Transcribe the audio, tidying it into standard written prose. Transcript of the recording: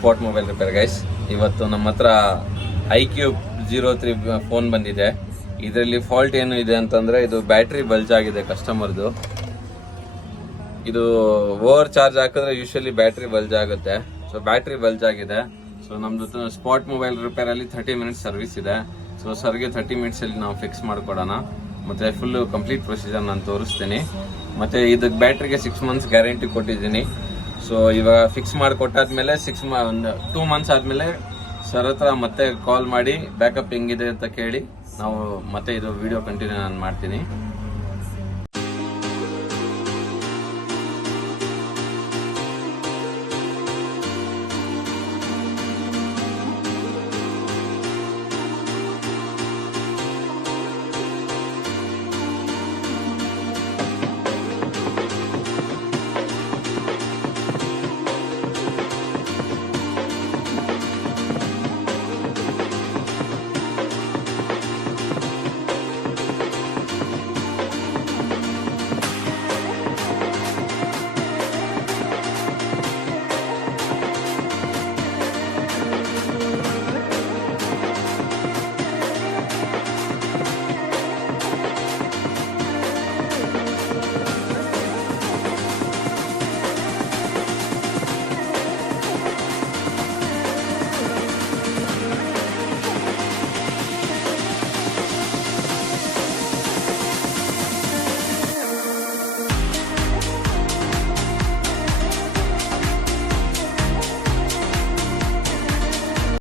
Spot mobile repair guys. ಇವತ್ತು ನಮ್ಮ ಹತ್ರ iqoo 03 ಫೋನ್ ಬಂದಿದೆ. ಇದರಲ್ಲಿ ಫಾಲ್ಟ್ ಏನು ಇದೆ ಅಂತಂದ್ರೆ ಇದು ಬ್ಯಾಟ್ರಿ ಬಲ್ಜ್ ಆಗಿದೆ ಕಸ್ಟಮರ್ದು. ಇದು ಓವರ್ ಚಾರ್ಜ್ ಹಾಕಿದ್ರೆ ಯೂಶಲಿ ಬ್ಯಾಟ್ರಿ ಬಲ್ಜ್ ಆಗುತ್ತೆ. ಸೊ ಬ್ಯಾಟ್ರಿ ಬಲ್ಜ್ ಆಗಿದೆ. ಸೊ ನಮ್ದು ಸ್ಪಾಟ್ ಮೊಬೈಲ್ ರಿಪೇರ್ ಅಲ್ಲಿ 30 ಮಿನಿಟ್ಸ್ ಸರ್ವಿಸ್ ಇದೆ. ಸೊ ಸರ್ಗೆ 30 ಮಿನಿಟ್ಸ್ ಅಲ್ಲಿ ನಾವು ಫಿಕ್ಸ್ ಮಾಡ್ಕೊಡೋಣ. ಮತ್ತೆ ಫುಲ್ ಕಂಪ್ಲೀಟ್ ಪ್ರೊಸೀಜರ್ ನಾನು ತೋರಿಸ್ತೀನಿ. ಮತ್ತೆ ಇದಕ್ಕೆ ಬ್ಯಾಟ್ರಿಗೆ 6 ಮಂತ್ಸ್ ಗ್ಯಾರಂಟಿ ಕೊಟ್ಟಿದ್ದೀನಿ. ಸೊ ಇವಾಗ ಫಿಕ್ಸ್ ಮಾಡಿಕೊಟ್ಟಾದ್ಮೇಲೆ 2 ಮಂತ್ಸ್ ಆದಮೇಲೆ ಸರ್ ಹತ್ರ ಮತ್ತೆ ಕಾಲ್ ಮಾಡಿ ಬ್ಯಾಕಪ್ ಹೆಂಗಿದೆ ಅಂತ ಕೇಳಿ ನಾವು ಮತ್ತೆ ಇದು ವಿಡಿಯೋ ಕಂಟಿನ್ಯೂ ನಾನು ಮಾಡ್ತೀನಿ.